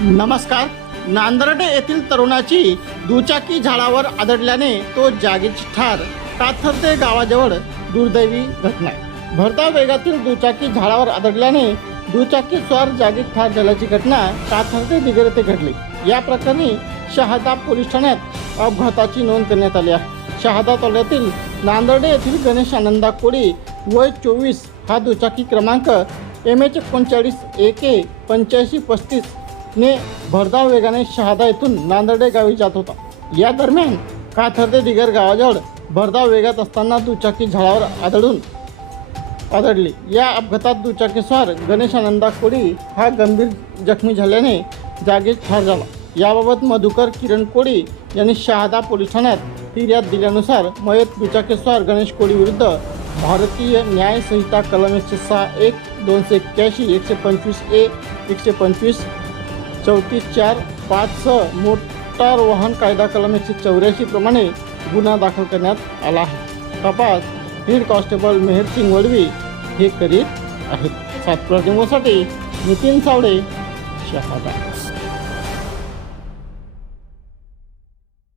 नमस्कार. नांदर्डे येथील तरुणाची दुचाकी झाडावर आदळल्याने तो जागीच ठार. काथरते गावाजवळ दुर्दैवी घटना भरता भरधाव वेगातील दुचाकी झाडावर आदळल्याने दुचाकी स्वार जागीच ठार झाल्याची घटना काथरते दिगर घडली. या प्रकरणी शहादा पोलीस ठाण्यात अपघाताची नोंद करण्यात आली आहे. शहादा तालुक्यातील नांदर्डे येथील गणेश आनंदा कोळी वय चोवीस हा दुचाकी क्रमांक एम एच एकोणचाळीस ए के पंच्याऐंशी पस्तीस ने भरधाव वेगाने शहादा येथून नांदर्डे गावी जात होता. या दरम्यान काथर्दे दिगर गावाजवळ भरधाव वेगात असताना दुचाकी झाडावर आदळून आदळली. या अपघातात दुचाकीस्वार गणेश आनंदा कोळी हा गंभीर जखमी झाल्याने जागीच ठार झाला. याबाबत मधुकर किरण कोळी यांनी शहादा पोलीस ठाण्यात फिर्याद दिल्यानुसार मयत दुचाकीस्वार गणेश कोळी विरुद्ध भारतीय न्याय संहिता कलम एकशे सहा एक दोनशे एक्क्याऐंशी एकशे पंचवीस ए एकशे पंचवीस चौतीस चार पाच सह मोटार वाहन कायदा कलम एकशे चौऱ्याऐंशी प्रमाणे गुन्हा दाखल करण्यात आला आहे. तपास हेड कॉन्स्टेबल मेहरसिंग वडवी हे करीत आहेत. सात प्रतिमोसाठी नितीन सावडे शहादा.